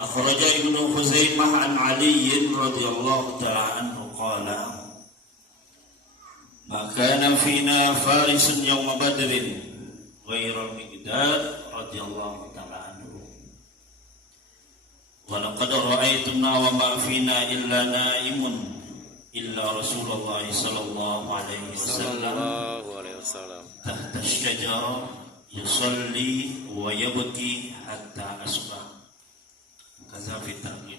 أخرج ابن خزيمة عن علي رضي الله تعالى عنه قال: ما كان فينا فارس يوم بدر غير المقداد رضي الله تعالى عنه، ولقد رأيتنا وما فينا إلا نائم إلا رسول الله صلى الله عليه وسلم تحت الشجرة يصلي ويبكي حتى أصبح. كذا في الترغيب.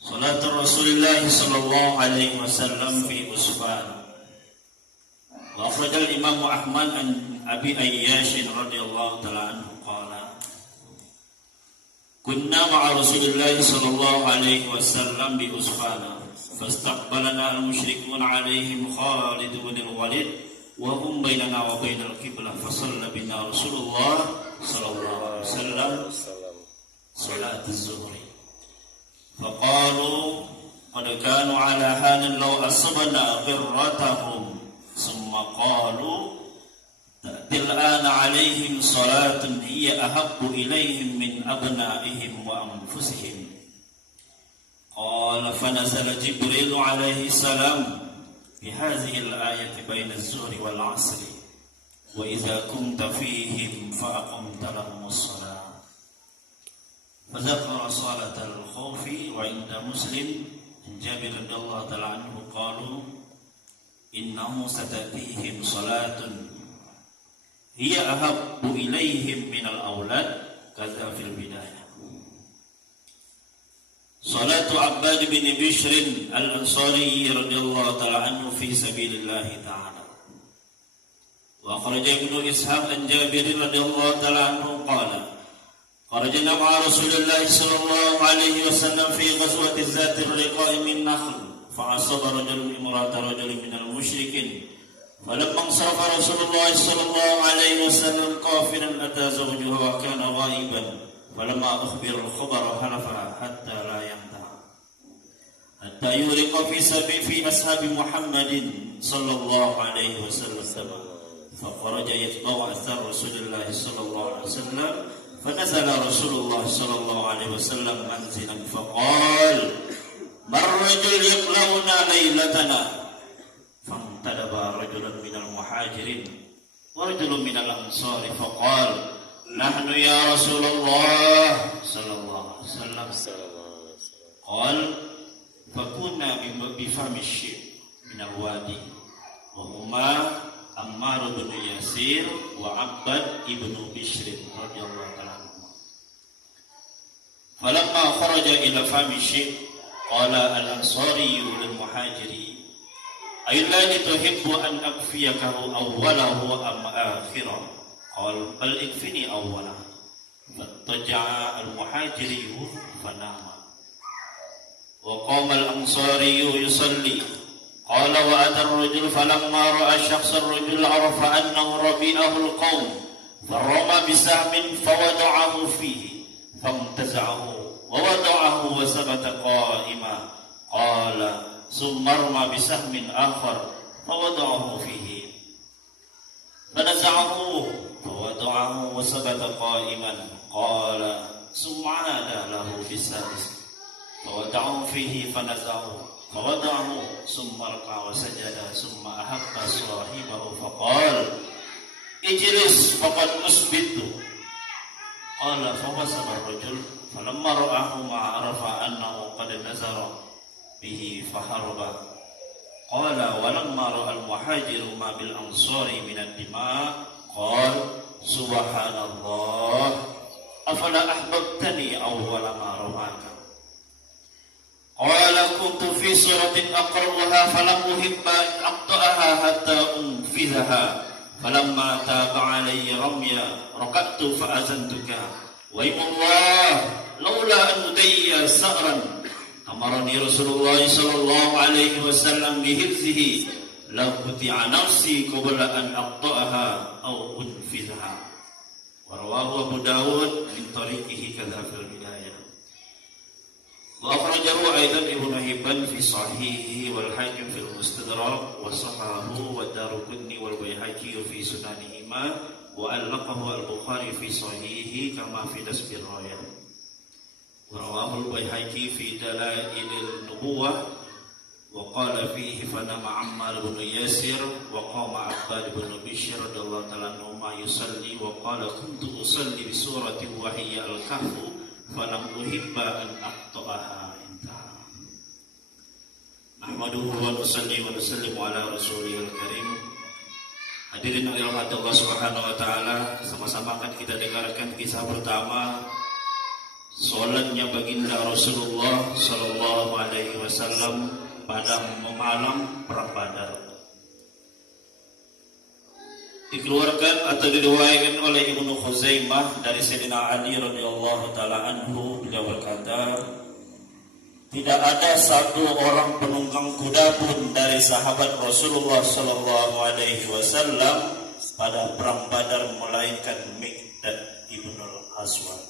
صلاة رسول الله صلى الله عليه وسلم في أسفان. وأخرج الإمام أحمد عن أبي أياش رضي الله تعالى عنه قال: كنا مع رسول الله صلى الله عليه وسلم بأسفان، فاستقبلنا المشركون عليهم خالد بن الوليد وهم بيننا وبين القبلة، فصلى بنا رسول الله صلى الله عليه وسلم صلاة الظهر، فقالوا: قد كانوا على حال لو أصبنا غرتهم، ثم قالوا: تأتي الآن عليهم صلاة هي أحب إليهم من أبنائهم وأنفسهم. قال: فنزل جبريل عليه السلام بهذه الآية بين الظهر والعصر: وإذا كنت فيهم فأقمت لهم الصلاة. فذكر صلاة الخوف. وعند مسلم عن جابر رضي الله تعالى عنه قالوا: إنه ستأتيهم صلاة هي أحب إليهم من الأولاد، كذا في البداية. صلاة عباد بن بشر الأنصاري رضي الله تعالى عنه في سبيل الله تعالى. وأخرج ابن إسحاق عن جابر رضي الله تعالى عنه قال: خرجنا مع رسول الله صلى الله عليه وسلم في غزوة ذات الرقاء من نخل، فأصاب رجل امرأة رجل من المشركين، فلما انصرف رسول الله صلى الله عليه وسلم قافلا أتى زوجها وكان غائبا، فلما أخبر الخبر حلفها حتى لا يمتع، حتى يغرق في أصحاب محمد صلى الله عليه وسلم، فخرج يتبع أثر رسول الله صلى الله عليه وسلم، فنزل رسول الله صلى الله عليه وسلم منزلا فقال: ما الرجل يقلعنا ليلتنا؟ فانتدب رجل من المهاجرين ورجل من الأنصار فقال: نحن يا رسول الله صلى الله عليه وسلم. قال: فكنا بفم الشيء من الوادي، وهما عمار بن ياسير وعبد بن بشر رضي الله تعالى عنهما. فلما خرج إلى فم الشيء قال الأنصاري للمهاجري: أيلا تحب أن أكفيكه أوله أم آخره؟ قال: بل اكفني أولا. فاضطجع المهاجري فنام، وقام الأنصاري يصلي. قال: وأتى الرجل فلما رأى الشخص الرجل عرف أنه ربيعه القوم، فرمى بسهم فوضعه فيه، فامتزعه ووضعه وثبت قائما. قال: ثم رمى بسهم آخر فوضعه فيه، فنزعه فوضعه وثبت قائما. قال: ثم عاد له بالثالث فوضعه فيه فنزعه فوضعه، ثم ركع وسجد، ثم أحب صاحبه فقال: اجلس فقد أثبت. قال: فوثب الرجل، فلما رآه ما عرف أنه قد نزر به فهرب. قال: ولما رأى المهاجر ما بالأنصار من الدماء قال: سبحان الله، أفلا أحببتني أول ما رماك؟ قال: كنت في سورة أقرأها فلم أحب أن أقطعها حتى أنفذها، فلما تاب علي رميا ركعت فأذنتك، وإيم الله لولا أن أدي سأرا أمرني رسول الله صلى الله عليه وسلم بحفظه لقطع نفسي قبل أن أقطعها أو أنفذها. ورواه أبو داود من طريقه كذا في البداية. وأخرجه أيضا ابن حبان في صحيحه والحاكم في المستدرك وصححه والدارقطني والبيهقي في سننهما وألقه البخاري في صحيحه كما في نسب الراية. Rawahul Baihaqi fi Dalailin Nubuwah wa qala fihi fanama Ammar bin Yasir wa qama Abbad bin Bishr radhiyallahu ta'ala anhu ma yusalli wa qala kuntu usalli bi surati wa hiya al-kahf falam uhibba an aqta'aha. Ahmaduhu wa nusalli wa nusallimu ala rasulihil karim. Hadirin yang dirahmati Allah Subhanahu wa taala, sama-sama akan kita dengarkan kisah pertama salatnya baginda Rasulullah sallallahu alaihi wasallam pada malam perang Badar. Dikeluarkan atau diriwayatkan oleh Ibnu Khuzaimah dari Sayyidina Ali radhiyallahu taala anhu, beliau berkata, tidak ada satu orang penunggang kuda pun dari sahabat Rasulullah sallallahu alaihi wasallam pada perang Badar melainkan Miqdad ibnul Aswad.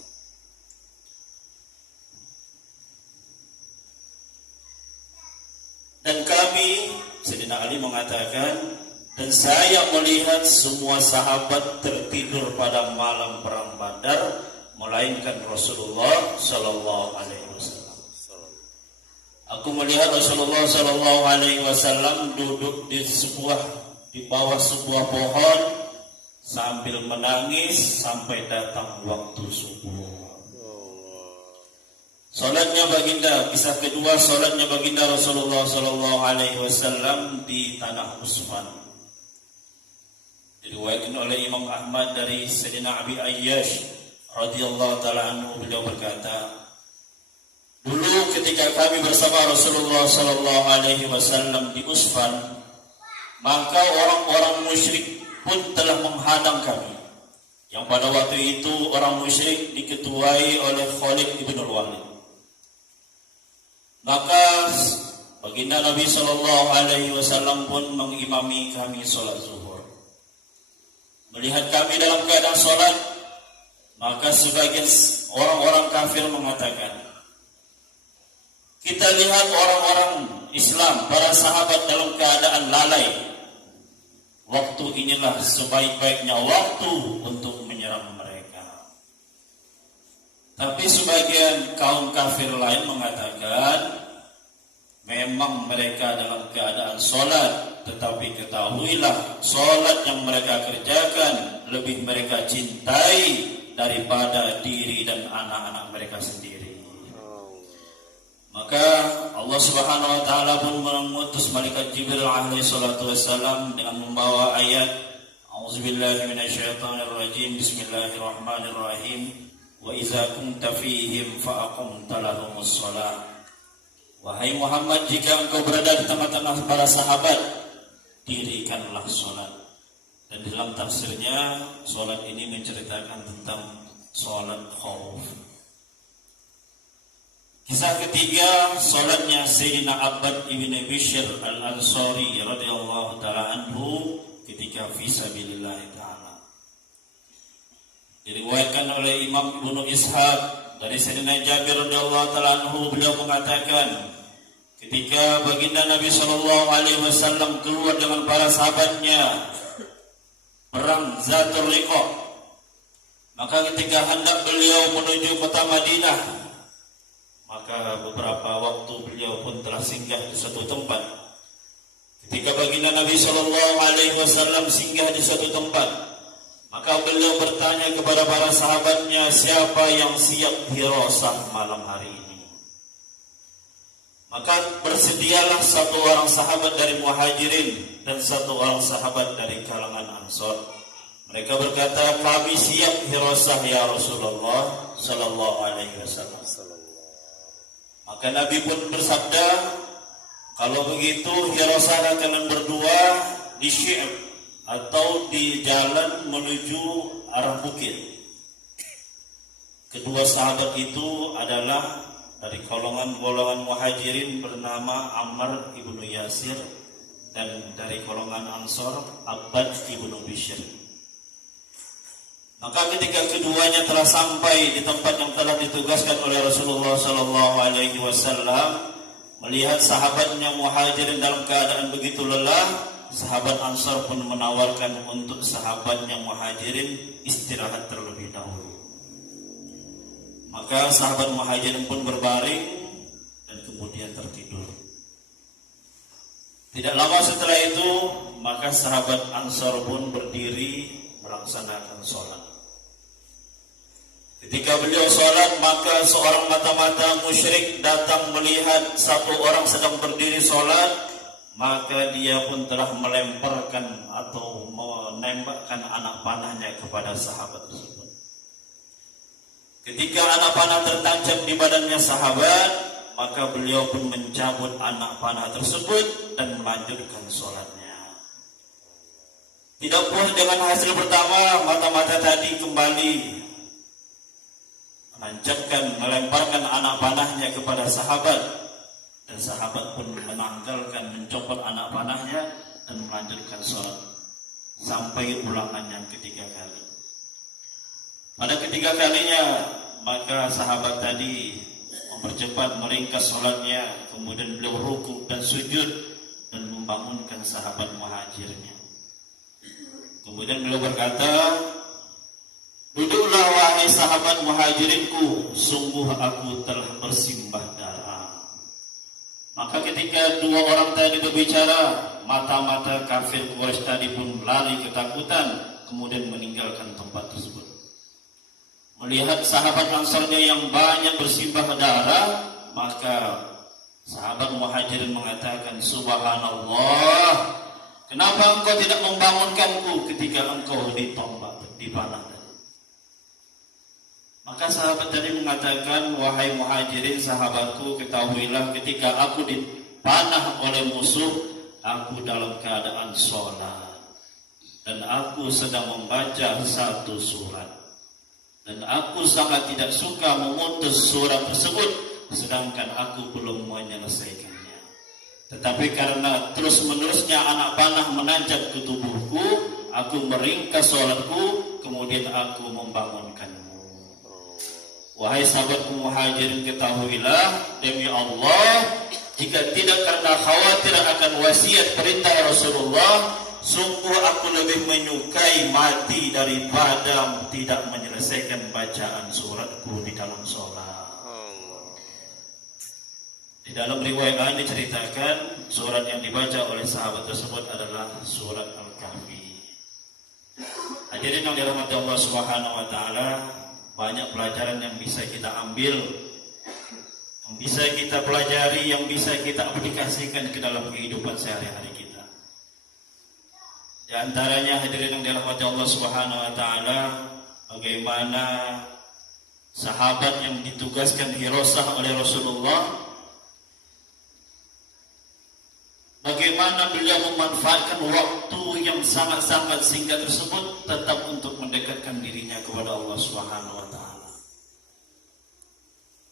Dan kami, Sayyidina Ali mengatakan, dan saya melihat semua sahabat tertidur pada malam perang Badar melainkan Rasulullah sallallahu alaihi wasallam. Aku melihat Rasulullah sallallahu alaihi wasallam duduk di bawah sebuah pohon sambil menangis sampai datang waktu subuh. Salatnya baginda, kisah kedua, salatnya baginda Rasulullah sallallahu alaihi wasallam di tanah Usfan. Diriwayatkan oleh Imam Ahmad dari Sayyidina Abi Ayyash radhiyallahu taala anhu, beliau berkata, dulu ketika kami bersama Rasulullah sallallahu alaihi wasallam di Usfan, maka orang-orang musyrik pun telah menghadang kami. Yang pada waktu itu orang musyrik diketuai oleh Khalid ibn Walid. Maka baginda Nabi sallallahu alaihi wasallam pun mengimami kami salat zuhur. Melihat kami dalam keadaan salat, maka sebagian orang-orang kafir mengatakan, kita lihat orang-orang Islam, para sahabat dalam keadaan lalai. Waktu inilah sebaik-baiknya waktu untuk menyerang mereka. Tapi sebagian kaum kafir lain mengatakan, memang mereka dalam keadaan sholat, tetapi ketahuilah sholat yang mereka kerjakan lebih mereka cintai daripada diri dan anak-anak mereka sendiri. Maka Allah Subhanahu wa taala pun mengutus malaikat Jibril alaihi salatu wassalam dengan membawa ayat A'udzubillahi minasyaitonirrajim, Bismillahirrahmanirrahim, wa idza kunta fihim fa aqimta lahumus shalah. Wahai Muhammad, jika engkau berada di tengah-tengah para sahabat, dirikanlah salat. Dan di dalam tafsirnya, salat ini menceritakan tentang salat khauf. Kisah ketiga, salatnya Sayyidina Abbad ibn Bishr al-Ansari radhiyallahu ta'ala anhu ketika fisabilillah ta'ala. Diriwayatkan oleh Imam Ibnu Ishaq dari Sayyidina Jabir radhiyallahu ta'ala anhu, beliau mengatakan, ketika baginda Nabi sallallahu alaihi wasallam keluar dengan para sahabatnya perang Zatul Riqa, maka ketika hendak beliau menuju kota Madinah, maka beberapa waktu beliau pun telah singgah di suatu tempat. Ketika baginda Nabi sallallahu alaihi wasallam singgah di suatu tempat, maka beliau bertanya kepada para sahabatnya, siapa yang siap hirasah malam hari ini? Maka bersedialah satu orang sahabat dari Muhajirin dan satu orang sahabat dari kalangan Ansor. Mereka berkata, kami siap hirasah ya Rasulullah sallallahu alaihi wasallam. Maka Nabi pun bersabda, kalau begitu hirasah kalian berdua di Syi'ab atau di jalan menuju arah bukit. Kedua sahabat itu adalah dari golongan Muhajirin bernama Ammar ibnu Yasir, dan dari golongan Ansor Abbad ibnu Bishr. Maka ketika keduanya telah sampai di tempat yang telah ditugaskan oleh Rasulullah sallallahu alaihi wasallam, melihat sahabatnya Muhajirin dalam keadaan begitu lelah, sahabat Ansor pun menawarkan untuk sahabatnya Muhajirin istirahat terlebih dahulu. Maka sahabat Muhajirin pun berbaring dan kemudian tertidur. Tidak lama setelah itu, maka sahabat Ansar pun berdiri melaksanakan sholat. Ketika beliau sholat, maka seorang mata-mata musyrik datang melihat satu orang sedang berdiri sholat, maka dia pun telah melemparkan atau menembakkan anak panahnya kepada sahabat tersebut. Ketika anak panah tertancap di badannya sahabat, maka beliau pun mencabut anak panah tersebut dan melanjutkan sholatnya. Tidak puas dengan hasil pertama, mata-mata tadi kembali melemparkan anak panahnya kepada sahabat, dan sahabat pun menanggalkan, mencopot anak panahnya dan melanjutkan sholat sampai ulangan yang ketiga kali. Pada ketiga kalinya, maka sahabat tadi mempercepat meringkas sholatnya, kemudian beliau rukuk dan sujud dan membangunkan sahabat Muhajirnya. Kemudian beliau berkata, "Duduklah wahai sahabat Muhajirinku, sungguh aku telah bersimbah darah." Maka ketika dua orang tadi berbicara, mata-mata kafir Quraisy tadi pun lari ketakutan, kemudian meninggalkan tempat tersebut. Melihat sahabat Ansarnya yang banyak bersimbah darah, maka sahabat Muhajirin mengatakan, "Subhanallah, kenapa engkau tidak membangunkanku ketika engkau ditombak, dipanah?" Maka sahabat tadi mengatakan, "Wahai Muhajirin, sahabatku, ketahuilah ketika aku dipanah oleh musuh, aku dalam keadaan sholat, dan aku sedang membaca satu surat. Dan aku sangat tidak suka memutus surat tersebut, sedangkan aku belum menyelesaikannya. Tetapi karena terus-menerusnya anak panah menancap ke tubuhku, aku meringkas sholatku, kemudian aku membangunkanmu. Wahai sahabatku Muhajirin, ketahuilah, demi Allah, jika tidak karena khawatir akan wasiat perintah Rasulullah, sungguh aku lebih menyukai mati daripada tidak menyelesaikan bacaan suratku di dalam sholat." Di dalam riwayat lain diceritakan surat yang dibaca oleh sahabat tersebut adalah surat Al-Kahfi. Hadirin yang dirahmati Allah Subhanahu wa taala, banyak pelajaran yang bisa kita ambil, yang bisa kita pelajari, yang bisa kita aplikasikan ke dalam kehidupan sehari-hari kita. Di antaranya, hadirin yang dirahmati Allah Subhanahu wa taala, bagaimana sahabat yang ditugaskan hirasah oleh Rasulullah, bagaimana beliau memanfaatkan waktu yang sangat-sangat singkat tersebut tetap untuk mendekatkan dirinya kepada Allah Subhanahu wa taala.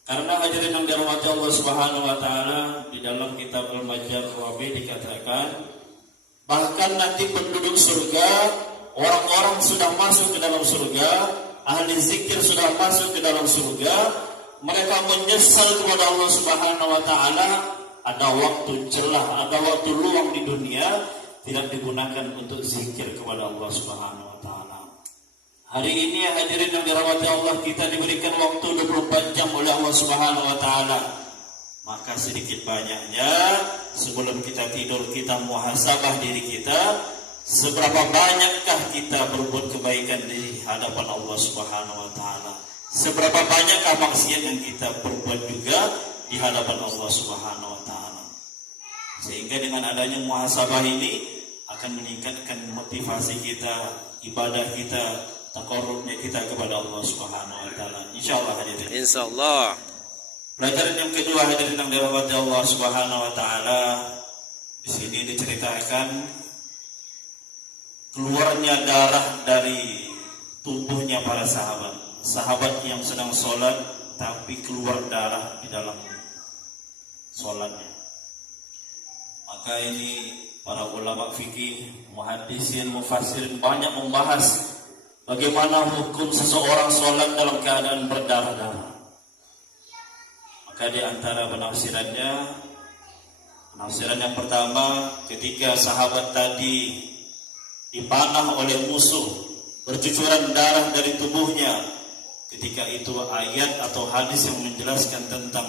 Karena hadirin yang dirahmati Allah Subhanahu wa taala, di dalam kitab Al-Majjar Rabi dikatakan, bahkan nanti penduduk surga, orang-orang sudah masuk ke dalam surga, ahli zikir sudah masuk ke dalam surga, mereka menyesal kepada Allah Subhanahu wa taala, ada waktu celah, ada waktu luang di dunia tidak digunakan untuk zikir kepada Allah Subhanahu wa taala. Hari ini hadirin yang dirahmati Allah, kita diberikan waktu 24 jam oleh Allah Subhanahu wa taala. Maka sedikit banyaknya sebelum kita tidur kita muhasabah diri kita, seberapa banyakkah kita berbuat kebaikan di hadapan Allah Subhanahu wa taala? Seberapa banyakkah maksiat yang kita perbuat juga di hadapan Allah Subhanahu wa taala? Sehingga dengan adanya muhasabah ini akan meningkatkan motivasi kita, ibadah kita, taqarrubnya kita kepada Allah Subhanahu wa taala. Insyaallah hadirin. Insyaallah. Pelajaran yang kedua hadirin yang dirahmati Allah Subhanahu wa taala, di sini diceritakan keluarnya darah dari tubuhnya para sahabat. Sahabat yang sedang sholat tapi keluar darah di dalam sholatnya. Maka ini para ulama fikih, muhaddisin, mufassirin banyak membahas bagaimana hukum seseorang sholat dalam keadaan berdarah-darah. Maka di antara penafsiran yang pertama, ketika sahabat tadi dipanah oleh musuh, bercucuran darah dari tubuhnya, ketika itu ayat atau hadis yang menjelaskan tentang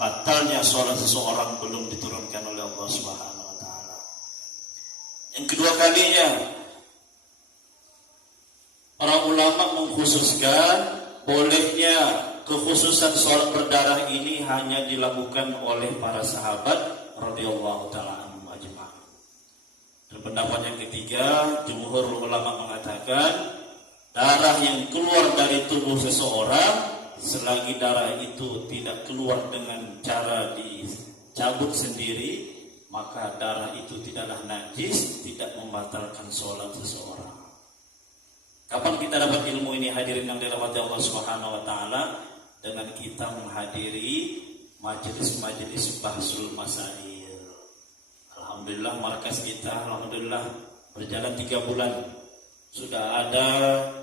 batalnya sholat seseorang belum diturunkan oleh Allah Subhanahu wa taala. Yang kedua kalinya, para ulama mengkhususkan bolehnya kekhususan sholat berdarah ini hanya dilakukan oleh para sahabat radhiyallahu taala anhum ajma'in. Dan pendapat yang ketiga, jumhur ulama mengatakan darah yang keluar dari tubuh seseorang selagi darah itu tidak keluar dengan cara dicabut sendiri, maka darah itu tidaklah najis, tidak membatalkan sholat seseorang. Kapan kita dapat ilmu ini hadirin yang dirahmati Allah Subhanahu wa taala? Dengan kita menghadiri majelis-majelis bahsul masail. Alhamdulillah markas kita alhamdulillah berjalan 3 bulan. Sudah ada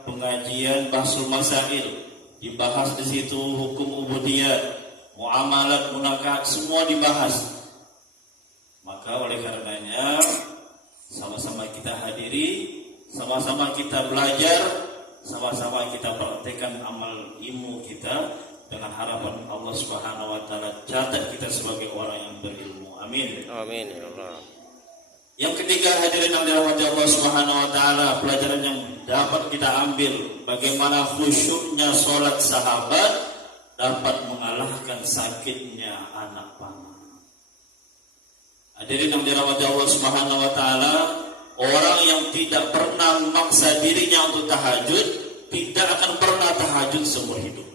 pengajian bahsul masail, dibahas di situ hukum ubudiyah, muamalat, munakat, semua dibahas. Maka oleh karenanya sama-sama kita hadiri, sama-sama kita belajar, sama-sama kita praktekkan amal ilmu kita dengan harapan Allah Subhanahu wa taala catat kita sebagai orang yang berilmu. Amin. Amin ya Allah. Yang ketiga hadirin yang dirahmati Allah Subhanahu wa taala, pelajaran yang dapat kita ambil bagaimana khusyuknya salat sahabat dapat mengalahkan sakitnya anak panah. Hadirin yang dirahmati Allah Subhanahu wa taala, orang yang tidak pernah memaksa dirinya untuk tahajud tidak akan pernah tahajud seumur hidup.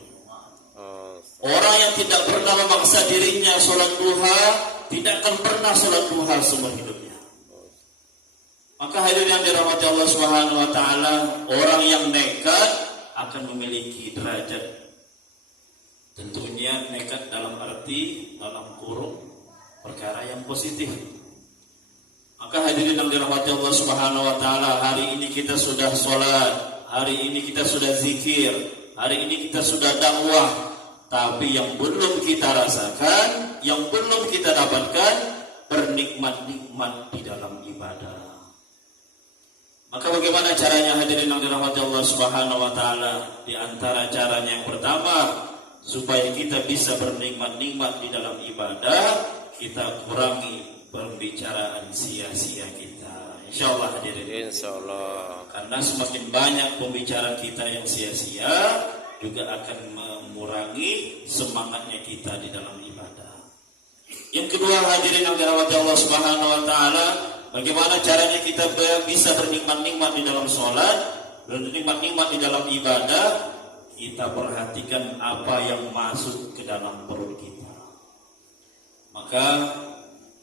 Orang yang tidak pernah memaksa dirinya sholat duha tidak akan pernah sholat duha seumur hidupnya. Maka hadirin yang dirahmati Allah Subhanahu wa taala, orang yang nekat akan memiliki derajat. Tentunya nekat dalam arti dalam kurung perkara yang positif. Maka hadirin yang dirahmati Allah Subhanahu wa taala, hari ini kita sudah sholat, hari ini kita sudah zikir, hari ini kita sudah dakwah, tapi yang belum kita rasakan, yang belum kita dapatkan bernikmat-nikmat di dalam ibadah. Maka bagaimana caranya hadirin yang dirahmati Allah Subhanahu wa taala? Di antara caranya yang pertama, supaya kita bisa bernikmat-nikmat di dalam ibadah, kita kurangi pembicaraan sia-sia kita. Insyaallah hadirin. Insyaallah. Karena semakin banyak pembicaraan kita yang sia-sia, juga akan mengurangi semangatnya kita di dalam ibadah. Yang kedua hadirin yang dirahmati Allah Subhanahu wa taala, bagaimana caranya kita bisa bernikmat-nikmat di dalam sholat, bernikmat-nikmat di dalam ibadah? Kita perhatikan apa yang masuk ke dalam perut kita. Maka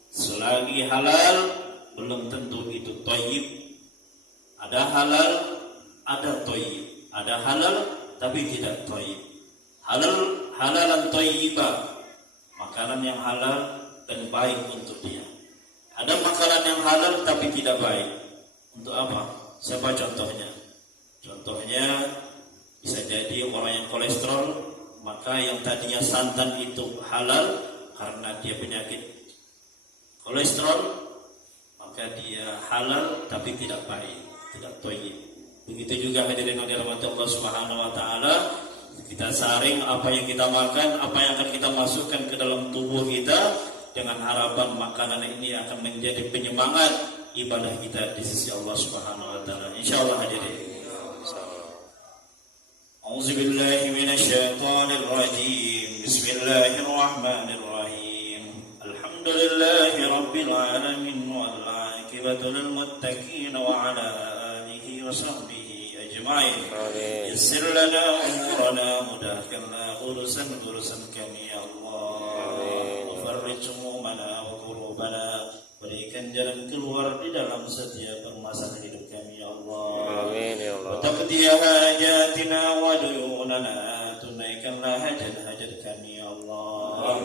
selagi halal belum tentu itu thayyib. Ada halal, ada thayyib. Ada halal tapi tidak thayyib. Halalan thayyibah, makanan yang halal dan baik untuk dia. Ada makanan yang halal tapi tidak baik. Untuk apa? Siapa contohnya? Contohnya bisa jadi orang yang kolesterol, maka yang tadinya santan itu halal karena dia penyakit kolesterol, maka dia halal tapi tidak baik, tidak thayyib. Begitu juga hadirin yang dirahmati Allah Subhanahu wa taala, kita saring apa yang kita makan, apa yang akan kita masukkan ke dalam tubuh kita, dengan harapan makanan ini akan menjadi penyemangat ibadah kita di sisi Allah Subhanahu wa taala. Insyaallah hadirin. A'udzubillahi minasyaitonir rajim. Bismillahirrahmanirrahim. Alhamdulillahi rabbil alamin wal 'aqibatu lil muttaqin wa 'ala alihi wa sahbihi ajma'in. Yassir lana umurana mudahhirna urusan kami ya Allah. Farrij umumana wa kurubana, berikan jalan keluar di dalam setiap permasalahan hidup kami ya Allah. Amin ya Allah. Taqdi hajatina wa duyunana, tunaikanlah hajat-hajat kami ya Allah.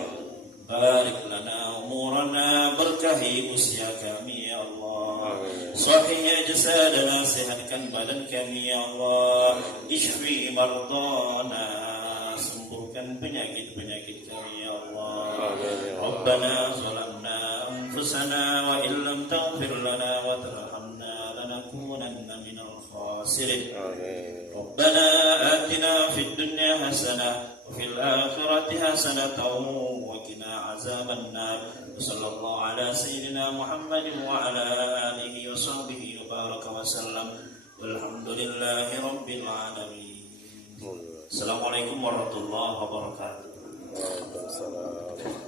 Barik lana umurana, berkahi usia kami ya Allah. Sahih jasadana, sehatkan badan kami ya Allah. Ishfi mardana, sembuhkan penyakit-penyakit kami ya Allah. Rabbana zalamna anfusana wa illam taghfir lana wa tarhamna lanakunanna minal khasirin. Amin. ربنا آتنا في الدنيا حسنة وفي الآخرة حسنة وقنا عذاب النار وصلى الله على سيدنا محمد وعلى آله وصحبه وبارك وسلم والحمد لله رب العالمين. Assalamualaikum warahmatullahi wabarakatuh. Waalaikumsalam.